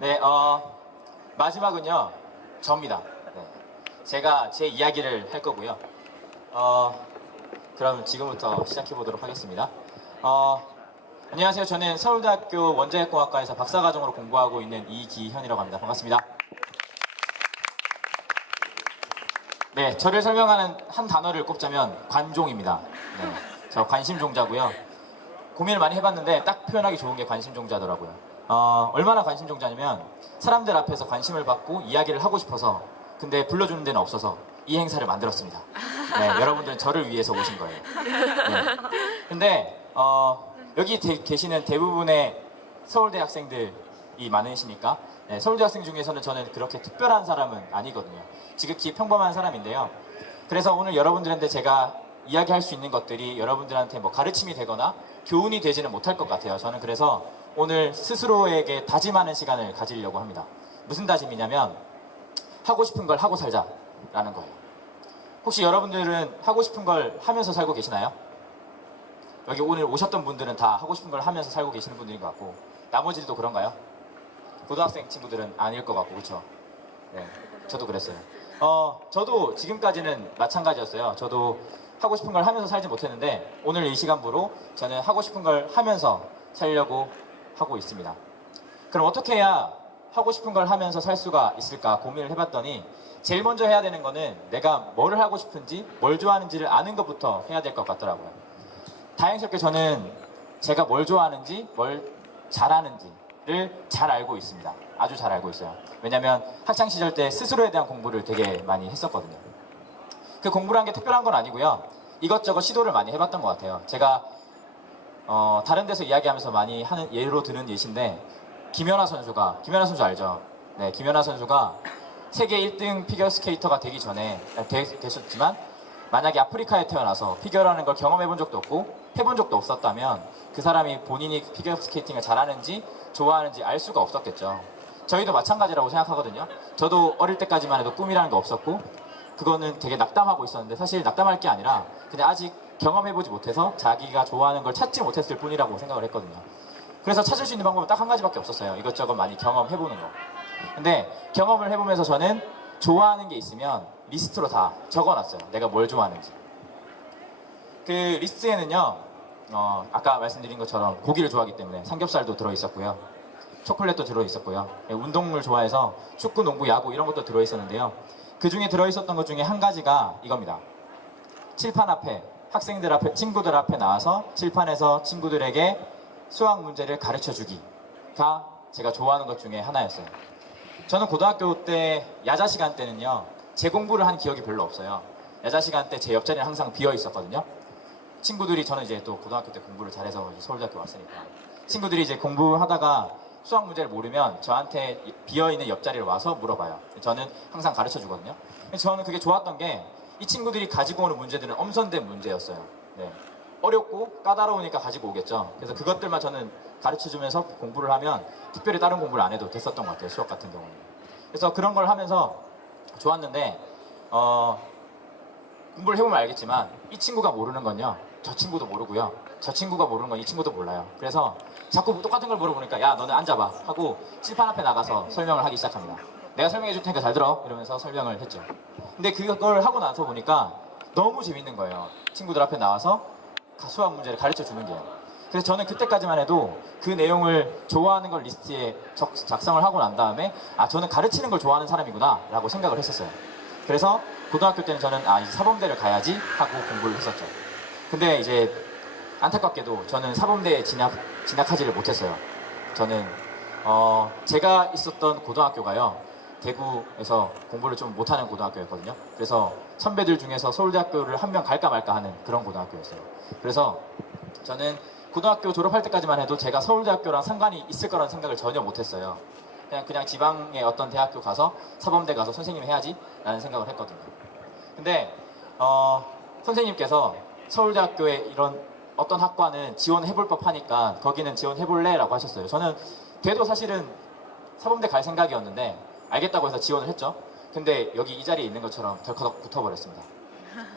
네, 마지막은요, 저입니다. 네. 제가 제 이야기를 할 거고요. 그럼 지금부터 시작해 보도록 하겠습니다. 안녕하세요. 저는 서울대학교 원자핵공학과에서 박사과정으로 공부하고 있는 이기현이라고 합니다. 반갑습니다. 네, 저를 설명하는 한 단어를 꼽자면 관종입니다. 네, 저 관심종자고요. 고민을 많이 해봤는데 딱 표현하기 좋은 게 관심종자더라고요. 얼마나 관심종자냐면 사람들 앞에서 관심을 받고 이야기를 하고 싶어서 근데 불러주는 데는 없어서 이 행사를 만들었습니다. 네, 여러분들은 저를 위해서 오신 거예요. 네. 근데 여기 계시는 대부분의 서울대 학생들이 많으시니까 네, 서울대 학생 중에서는 저는 그렇게 특별한 사람은 아니거든요. 지극히 평범한 사람인데요. 그래서 오늘 여러분들한테 제가 이야기할 수 있는 것들이 여러분들한테 뭐 가르침이 되거나 교훈이 되지는 못할 것 같아요. 저는 그래서 오늘 스스로에게 다짐하는 시간을 가지려고 합니다. 무슨 다짐이냐면 하고 싶은 걸 하고 살자라는 거예요. 혹시 여러분들은 하고 싶은 걸 하면서 살고 계시나요? 여기 오늘 오셨던 분들은 다 하고 싶은 걸 하면서 살고 계시는 분들인 것 같고 나머지들도 그런가요? 고등학생 친구들은 아닐 것 같고 그렇죠? 네, 저도 그랬어요. 저도 지금까지는 마찬가지였어요. 저도 하고 싶은 걸 하면서 살지 못했는데 오늘 이 시간부로 저는 하고 싶은 걸 하면서 살려고 하고 있습니다. 그럼 어떻게 해야 하고 싶은 걸 하면서 살 수가 있을까 고민을 해봤더니 제일 먼저 해야 되는 거는 내가 뭘 하고 싶은지 뭘 좋아하는지를 아는 것부터 해야 될 것 같더라고요. 다행스럽게 저는 제가 뭘 좋아하는지 뭘 잘하는지를 잘 알고 있습니다. 아주 잘 알고 있어요. 왜냐면 학창시절 때 스스로에 대한 공부를 되게 많이 했었거든요. 그 공부란 게 특별한 건 아니고요. 이것저것 시도를 많이 해봤던 것 같아요. 제가 다른 데서 이야기하면서 많이 하는 예로 드는 예시인데 김연아 선수 알죠? 네, 김연아 선수가 세계 1등 피겨스케이터가 되기 전에 되셨지만 만약에 아프리카에 태어나서 피겨라는 걸 경험해본 적도 없고 해본 적도 없었다면 그 사람이 본인이 피겨스케이팅을 잘하는지 좋아하는지 알 수가 없었겠죠. 저희도 마찬가지라고 생각하거든요. 저도 어릴 때까지만 해도 꿈이라는 게 없었고 그거는 되게 낙담하고 있었는데 사실 낙담할 게 아니라 그냥 아직 경험해보지 못해서 자기가 좋아하는 걸 찾지 못했을 뿐이라고 생각을 했거든요. 그래서 찾을 수 있는 방법은 딱 한 가지밖에 없었어요. 이것저것 많이 경험해보는 거. 근데 경험을 해보면서 저는 좋아하는 게 있으면 리스트로 다 적어놨어요. 내가 뭘 좋아하는지. 그 리스트에는요 아까 말씀드린 것처럼 고기를 좋아하기 때문에 삼겹살도 들어있었고요, 초콜릿도 들어있었고요, 운동을 좋아해서 축구, 농구, 야구 이런 것도 들어있었는데요. 그 중에 들어있었던 것 중에 한 가지가 이겁니다. 칠판 앞에, 학생들 앞에, 친구들 앞에 나와서 칠판에서 친구들에게 수학 문제를 가르쳐 주기가 제가 좋아하는 것 중에 하나였어요. 저는 고등학교 때 야자 시간 때는요 제 공부를 한 기억이 별로 없어요. 야자 시간 때 제 옆자리는 항상 비어 있었거든요. 친구들이, 저는 이제 또 고등학교 때 공부를 잘해서 서울대학교 왔으니까 친구들이 이제 공부하다가 수학 문제를 모르면 저한테 비어있는 옆자리를 와서 물어봐요. 저는 항상 가르쳐 주거든요. 저는 그게 좋았던 게 이 친구들이 가지고 오는 문제들은 엄선된 문제였어요. 네. 어렵고 까다로우니까 가지고 오겠죠. 그래서 그것들만 저는 가르쳐 주면서 공부를 하면 특별히 다른 공부를 안 해도 됐었던 것 같아요. 수학 같은 경우는. 그래서 그런 걸 하면서 좋았는데 공부를 해보면 알겠지만 이 친구가 모르는 건요 저 친구도 모르고요, 저 친구가 모르는 건 이 친구도 몰라요. 그래서 자꾸 똑같은 걸 물어보니까 야 너는 앉아봐 하고 칠판 앞에 나가서 설명을 하기 시작합니다. 내가 설명해 줄 테니까 잘 들어 이러면서 설명을 했죠. 근데 그걸 하고 나서 보니까 너무 재밌는 거예요. 친구들 앞에 나와서 수학 문제를 가르쳐 주는 게요. 그래서 저는 그때까지만 해도 그 내용을 좋아하는 걸 리스트에 작성을 하고 난 다음에 저는 가르치는 걸 좋아하는 사람이구나 라고 생각을 했었어요. 그래서 고등학교 때는 저는 이제 사범대를 가야지 하고 공부를 했었죠. 근데 이제 안타깝게도 저는 사범대에 진학하지를 못했어요. 저는 제가 있었던 고등학교가요 대구에서 공부를 좀 못하는 고등학교였거든요. 그래서 선배들 중에서 서울대학교를 한 명 갈까 말까 하는 그런 고등학교였어요. 그래서 저는 고등학교 졸업할 때까지만 해도 제가 서울대학교랑 상관이 있을 거라는 생각을 전혀 못했어요. 그냥 지방의 어떤 대학교 가서 사범대 가서 선생님 해야지 라는 생각을 했거든요. 근데 선생님께서 서울대학교에 이런 어떤 학과는 지원해볼 법하니까 거기는 지원해볼래? 라고 하셨어요. 저는 걔도 사실은 사범대 갈 생각이었는데 알겠다고 해서 지원을 했죠. 근데 여기 이 자리에 있는 것처럼 덜커덕 붙어버렸습니다.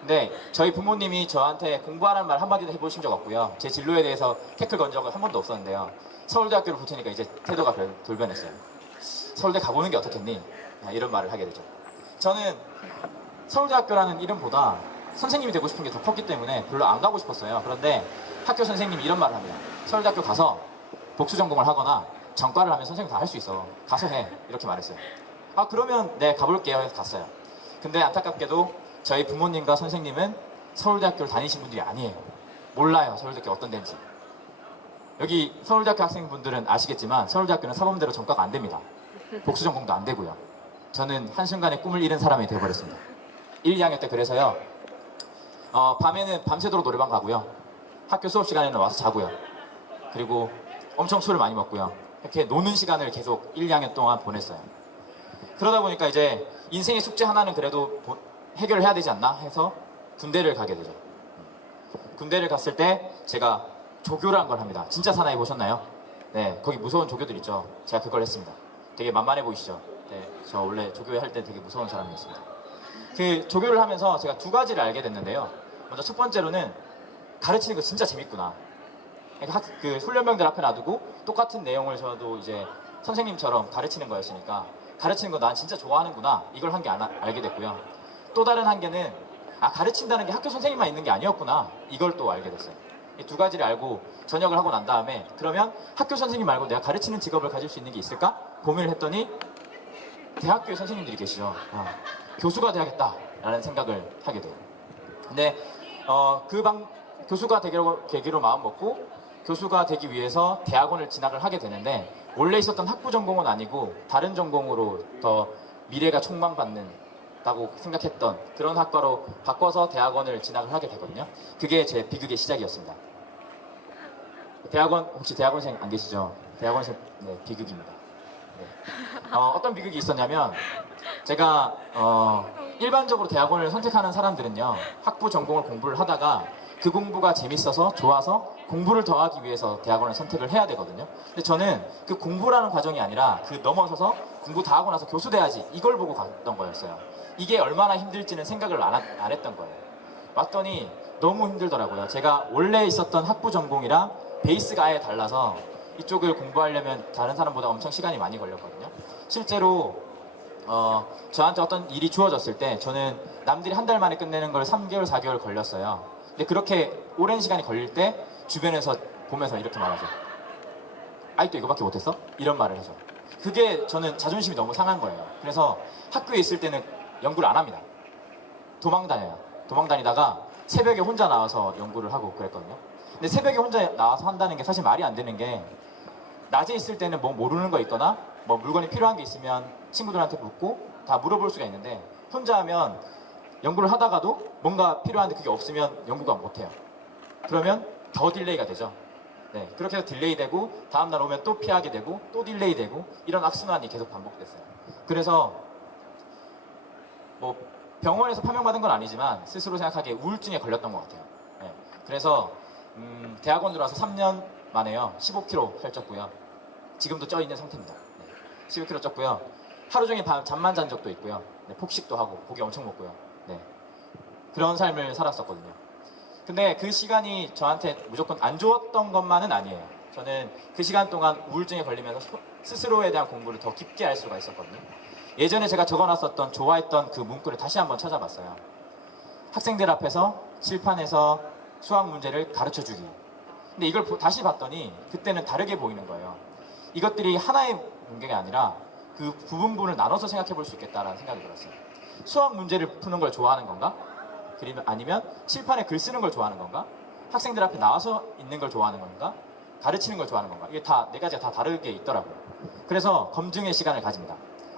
근데 저희 부모님이 저한테 공부하라는 말 한마디도 해보신 적 없고요. 제 진로에 대해서 태클 건 적은 한 번도 없었는데요. 서울대학교를 붙으니까 이제 태도가 돌변했어요. 서울대 가보는 게 어떻겠니? 이런 말을 하게 되죠. 저는 서울대학교라는 이름보다 선생님이 되고 싶은 게 더 컸기 때문에 별로 안 가고 싶었어요. 그런데 학교 선생님이 이런 말을 합니다. 서울대학교 가서 복수 전공을 하거나 전과를 하면 선생님 다 할 수 있어. 가서 해. 이렇게 말했어요. 아, 그러면 네, 가볼게요 해서 갔어요. 근데 안타깝게도 저희 부모님과 선생님은 서울대학교를 다니신 분들이 아니에요. 몰라요, 서울대학교 어떤 데인지. 여기 서울대학교 학생분들은 아시겠지만 서울대학교는 사범대로 전과가 안 됩니다. 복수 전공도 안 되고요. 저는 한순간에 꿈을 잃은 사람이 되어버렸습니다. 1, 2학년 때 그래서요. 밤에는 밤새도록 노래방 가고요. 학교 수업 시간에는 와서 자고요. 그리고 엄청 술을 많이 먹고요. 이렇게 노는 시간을 계속 1, 2학년 동안 보냈어요. 그러다 보니까 이제 인생의 숙제 하나는 그래도 해결을 해야 되지 않나 해서 군대를 가게 되죠. 군대를 갔을 때 제가 조교라는 걸 합니다. 진짜 사나이 보셨나요? 네, 거기 무서운 조교들 있죠. 제가 그걸 했습니다. 되게 만만해 보이시죠? 네, 저 원래 조교 할 때 되게 무서운 사람이었습니다. 그 조교를 하면서 제가 두 가지를 알게 됐는데요. 먼저 첫 번째로는 가르치는 거 진짜 재밌구나. 그러니까 그 훈련병들 앞에 놔두고 똑같은 내용을 저도 이제 선생님처럼 가르치는 거였으니까 가르치는 거 난 진짜 좋아하는구나. 이걸 한 게 알게 됐고요. 또 다른 한계는 가르친다는 게 학교 선생님만 있는 게 아니었구나. 이걸 또 알게 됐어요. 이 두 가지를 알고 전역을 하고 난 다음에 그러면 학교 선생님 말고 내가 가르치는 직업을 가질 수 있는 게 있을까? 고민을 했더니 대학교에 선생님들이 계시죠. 교수가 돼야겠다라는 생각을 하게 돼요. 근데 교수가 되기로 마음 먹고 교수가 되기 위해서 대학원을 진학을 하게 되는데 원래 있었던 학부 전공은 아니고 다른 전공으로 더 미래가 촉망받는다고 생각했던 그런 학과로 바꿔서 대학원을 진학을 하게 되거든요. 그게 제 비극의 시작이었습니다. 대학원 혹시 대학원생 안 계시죠? 대학원생 네, 비극입니다. 네. 어떤 비극이 있었냐면 제가 일반적으로 대학원을 선택하는 사람들은요 학부 전공을 공부를 하다가 그 공부가 재밌어서 좋아서 공부를 더 하기 위해서 대학원을 선택을 해야 되거든요. 근데 저는 그 공부라는 과정이 아니라 그 넘어서서 공부 다 하고 나서 교수 돼야지 이걸 보고 갔던 거였어요. 이게 얼마나 힘들지는 생각을 안 했던 거예요. 왔더니 너무 힘들더라고요. 제가 원래 있었던 학부 전공이랑 베이스가 아예 달라서 이쪽을 공부하려면 다른 사람보다 엄청 시간이 많이 걸렸거든요. 실제로 저한테 어떤 일이 주어졌을 때 저는 남들이 한 달 만에 끝내는 걸 3개월, 4개월 걸렸어요. 근데 그렇게 오랜 시간이 걸릴 때 주변에서 보면서 이렇게 말하죠. 아직도 이거밖에 못했어? 이런 말을 하죠. 그게 저는 자존심이 너무 상한 거예요. 그래서 학교에 있을 때는 연구를 안 합니다. 도망 다녀요. 도망 다니다가 새벽에 혼자 나와서 연구를 하고 그랬거든요. 근데 새벽에 혼자 나와서 한다는 게 사실 말이 안 되는 게 낮에 있을 때는 뭐 모르는 거 있거나 뭐 물건이 필요한 게 있으면 친구들한테 묻고 다 물어볼 수가 있는데 혼자 하면 연구를 하다가도 뭔가 필요한데 그게 없으면 연구가 못해요. 그러면 더 딜레이가 되죠. 네, 그렇게 해서 딜레이 되고 다음날 오면 또 피하게 되고 또 딜레이 되고 이런 악순환이 계속 반복됐어요. 그래서 뭐 병원에서 판명받은 건 아니지만 스스로 생각하기에 우울증에 걸렸던 것 같아요. 네, 그래서 대학원 들어와서 3년 만에요 15kg 살쪘고요. 지금도 쪄 있는 상태입니다. 네, 15kg 쪘고요. 하루 종일 잠만 잔 적도 있고요. 네, 폭식도 하고 고기 엄청 먹고요. 네, 그런 삶을 살았었거든요. 근데 그 시간이 저한테 무조건 안 좋았던 것만은 아니에요. 저는 그 시간 동안 우울증에 걸리면서 스스로에 대한 공부를 더 깊게 할 수가 있었거든요. 예전에 제가 적어놨었던 좋아했던 그 문구를 다시 한번 찾아봤어요. 학생들 앞에서 칠판에서 수학 문제를 가르쳐주기. 근데 이걸 다시 봤더니 그때는 다르게 보이는 거예요. 이것들이 하나의 문제가 아니라 그 부분을 나눠서 생각해 볼 수 있겠다라는 생각이 들었어요. 수학 문제를 푸는 걸 좋아하는 건가? 아니면 칠판에 글 쓰는 걸 좋아하는 건가? 학생들 앞에 나와서 있는 걸 좋아하는 건가? 가르치는 걸 좋아하는 건가? 이게 다 네 가지가 다 다르게 있더라고요. 그래서 검증의 시간을 가집니다.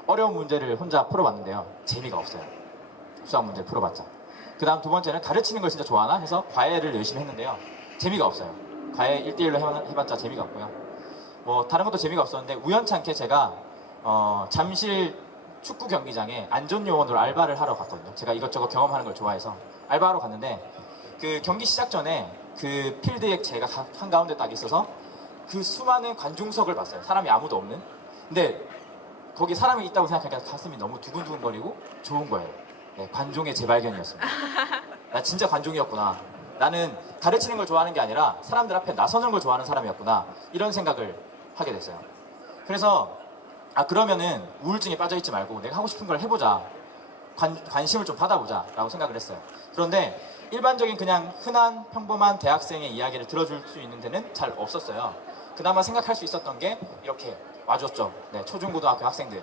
어려운 문제를 혼자 풀어봤는데요. 재미가 없어요. 수학 문제를 풀어봤자. 그 다음 두 번째는 가르치는 걸 진짜 좋아하나? 해서 과외를 열심히 했는데요. 재미가 없어요. 과외 1대1로 해봤자 재미가 없고요. 뭐 다른 것도 재미가 없었는데 우연찮게 제가 잠실 축구 경기장에 안전요원으로 알바를 하러 갔거든요. 제가 이것저것 경험하는 걸 좋아해서 알바하러 갔는데 그 경기 시작 전에 그 필드에 제가 한가운데 딱 있어서 그 수많은 관중석을 봤어요. 사람이 아무도 없는. 근데 거기 사람이 있다고 생각하니까 가슴이 너무 두근두근거리고 좋은 거예요. 네, 관종의 재발견이었습니다. 나 진짜 관종이었구나. 나는 가르치는 걸 좋아하는 게 아니라 사람들 앞에 나서는 걸 좋아하는 사람이었구나. 이런 생각을 하게 됐어요. 그래서 아 그러면은 우울증에 빠져있지 말고 내가 하고 싶은 걸 해보자, 관심을 좀 받아보자 라고 생각을 했어요. 그런데 일반적인 그냥 흔한 평범한 대학생의 이야기를 들어줄 수 있는 데는 잘 없었어요. 그나마 생각할 수 있었던 게 이렇게 와줬죠. 네, 초중고등학교 학생들.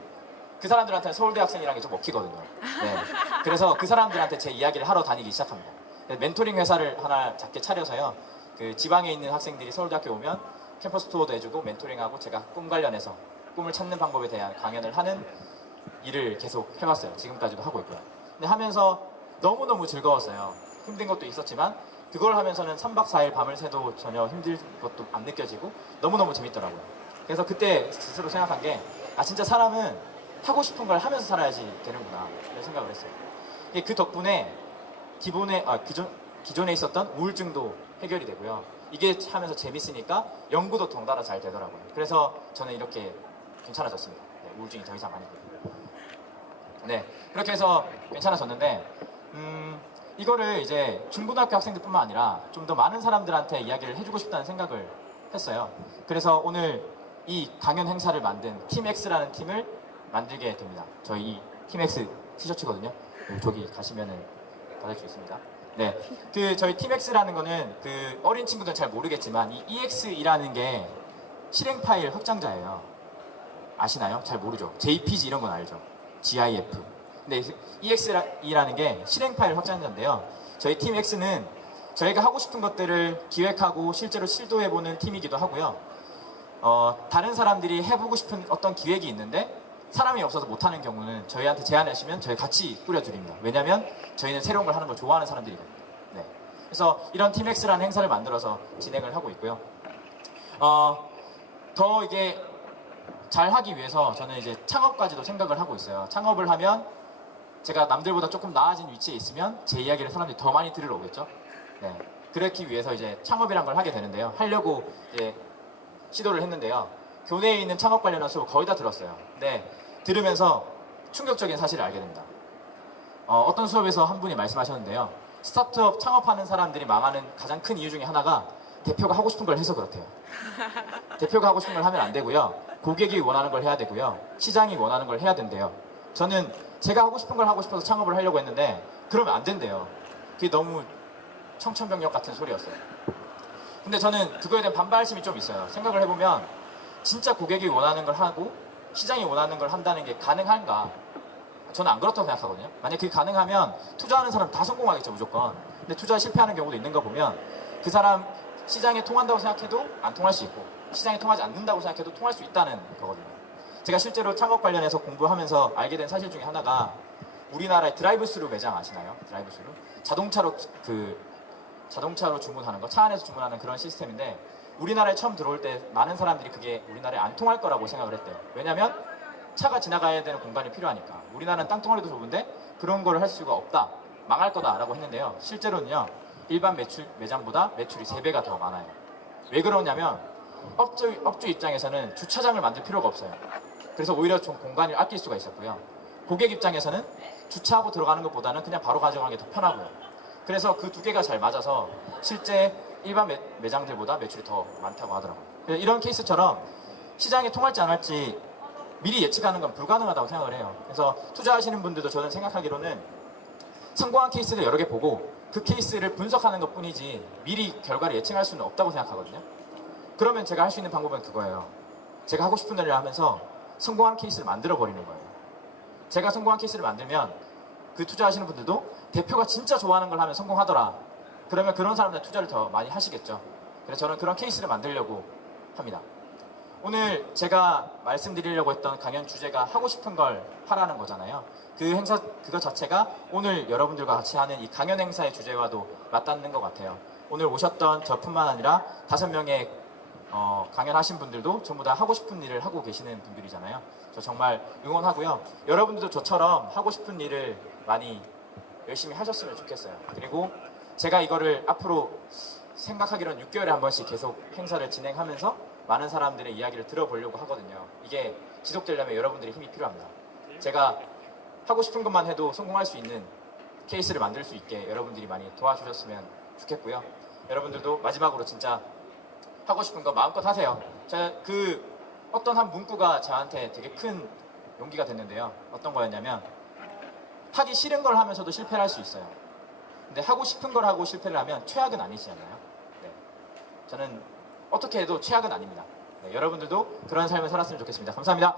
그 사람들한테는 서울대 학생이라는 게 좀 먹히거든요. 네, 그래서 그 사람들한테 제 이야기를 하러 다니기 시작합니다. 멘토링 회사를 하나 작게 차려서요. 그 지방에 있는 학생들이 서울대학교 오면 캠퍼스 투어도 해주고 멘토링하고 제가 꿈 관련해서 꿈을 찾는 방법에 대한 강연을 하는 일을 계속 해왔어요. 지금까지도 하고 있고요. 근데 하면서 너무너무 즐거웠어요. 힘든 것도 있었지만 그걸 하면서는 3박 4일 밤을 새도 전혀 힘들 것도 안 느껴지고 너무너무 재밌더라고요. 그래서 그때 스스로 생각한 게 아 진짜 사람은 하고 싶은 걸 하면서 살아야지 되는구나 이런 생각을 했어요. 그 덕분에 기존에 있었던 우울증도 해결이 되고요. 이게 하면서 재밌으니까 연구도 덩달아 잘 되더라고요. 그래서 저는 이렇게 괜찮아졌습니다. 네, 우울증이 더 이상 안 있고요. 네, 그렇게 해서 괜찮아졌는데 이거를 이제 중고등학교 학생들뿐만 아니라 좀 더 많은 사람들한테 이야기를 해주고 싶다는 생각을 했어요. 그래서 오늘 이 강연 행사를 만든 팀X라는 팀을 만들게 됩니다. 저희 이 팀X 티셔츠거든요. 저기 가시면은 받을 수 있습니다. 네, 그 저희 팀X라는 거는 그 어린 친구들은 잘 모르겠지만 이 EX이라는 게 실행 파일 확장자예요. 아시나요? 잘 모르죠. JPG 이런 건 알죠. GIF. 근데 EX이라는 게 실행 파일 확장자인데요. 저희 팀X는 저희가 하고 싶은 것들을 기획하고 실제로 시도해보는 팀이기도 하고요. 다른 사람들이 해보고 싶은 어떤 기획이 있는데 사람이 없어서 못하는 경우는 저희한테 제안하시면 저희 같이 꾸려드립니다. 왜냐면 저희는 새로운 걸 하는 걸 좋아하는 사람들이거든요. 네. 그래서 이런 팀X라는 행사를 만들어서 진행을 하고 있고요. 더 이게 잘 하기 위해서 저는 이제 창업까지도 생각을 하고 있어요. 창업을 하면 제가 남들보다 조금 나아진 위치에 있으면 제 이야기를 사람들이 더 많이 들으러 오겠죠. 네. 그렇기 위해서 이제 창업이란 걸 하게 되는데요. 하려고 이제 시도를 했는데요. 교내에 있는 창업 관련한 수업 거의 다 들었어요. 근데 들으면서 충격적인 사실을 알게 됩니다. 어떤 수업에서 한 분이 말씀하셨는데요. 스타트업 창업하는 사람들이 망하는 가장 큰 이유 중에 하나가 대표가 하고 싶은 걸 해서 그렇대요. 대표가 하고 싶은 걸 하면 안 되고요. 고객이 원하는 걸 해야 되고요. 시장이 원하는 걸 해야 된대요. 저는 제가 하고 싶은 걸 하고 싶어서 창업을 하려고 했는데 그러면 안 된대요. 그게 너무 청천벽력 같은 소리였어요. 근데 저는 그거에 대한 반발심이 좀 있어요. 생각을 해보면 진짜 고객이 원하는 걸 하고 시장이 원하는 걸 한다는 게 가능한가? 저는 안 그렇다고 생각하거든요. 만약 그게 가능하면 투자하는 사람 다 성공하겠죠, 무조건. 근데 투자에 실패하는 경우도 있는 거 보면 그 사람 시장에 통한다고 생각해도 안 통할 수 있고 시장에 통하지 않는다고 생각해도 통할 수 있다는 거거든요. 제가 실제로 창업 관련해서 공부하면서 알게 된 사실 중에 하나가 우리나라의 드라이브스루 매장 아시나요? 드라이브스루? 자동차로 주문하는 거, 차 안에서 주문하는 그런 시스템인데 우리나라에 처음 들어올 때 많은 사람들이 그게 우리나라에 안 통할 거라고 생각을 했대요. 왜냐면 차가 지나가야 되는 공간이 필요하니까. 우리나라는 땅덩어리도 좁은데 그런 걸 할 수가 없다, 망할 거다라고 했는데요. 실제로는요, 일반 매장보다 매출이 3배가 더 많아요. 왜 그러냐면 업주 입장에서는 주차장을 만들 필요가 없어요. 그래서 오히려 좀 공간을 아낄 수가 있었고요. 고객 입장에서는 주차하고 들어가는 것보다는 그냥 바로 가져가는 게 더 편하고요. 그래서 그 두 개가 잘 맞아서 실제 일반 매장들보다 매출이 더 많다고 하더라고요. 이런 케이스처럼 시장에 통할지 안 할지 미리 예측하는 건 불가능하다고 생각을 해요. 그래서 투자하시는 분들도 저는 생각하기로는 성공한 케이스를 여러 개 보고 그 케이스를 분석하는 것 뿐이지 미리 결과를 예측할 수는 없다고 생각하거든요. 그러면 제가 할 수 있는 방법은 그거예요. 제가 하고 싶은 일을 하면서 성공한 케이스를 만들어 버리는 거예요. 제가 성공한 케이스를 만들면 그 투자하시는 분들도 대표가 진짜 좋아하는 걸 하면 성공하더라. 그러면 그런 사람들 투자를 더 많이 하시겠죠. 그래서 저는 그런 케이스를 만들려고 합니다. 오늘 제가 말씀드리려고 했던 강연 주제가 하고 싶은 걸 하라는 거잖아요. 그거 자체가 오늘 여러분들과 같이 하는 이 강연 행사의 주제와도 맞닿는 것 같아요. 오늘 오셨던 저뿐만 아니라 5명의 강연하신 분들도 전부 다 하고 싶은 일을 하고 계시는 분들이잖아요. 저 정말 응원하고요. 여러분들도 저처럼 하고 싶은 일을 많이 열심히 하셨으면 좋겠어요. 그리고 제가 이거를 앞으로 생각하기로는 6개월에 한 번씩 계속 행사를 진행하면서 많은 사람들의 이야기를 들어보려고 하거든요. 이게 지속되려면 여러분들의 힘이 필요합니다. 제가 하고 싶은 것만 해도 성공할 수 있는 케이스를 만들 수 있게 여러분들이 많이 도와주셨으면 좋겠고요. 여러분들도 마지막으로 진짜 하고 싶은 거 마음껏 하세요. 제가 어떤 한 문구가 저한테 되게 큰 용기가 됐는데요. 어떤 거였냐면 하기 싫은 걸 하면서도 실패를 할 수 있어요. 근데 하고 싶은 걸 하고 실패를 하면 최악은 아니시잖아요. 네. 저는 어떻게 해도 최악은 아닙니다. 네, 여러분들도 그런 삶을 살았으면 좋겠습니다. 감사합니다.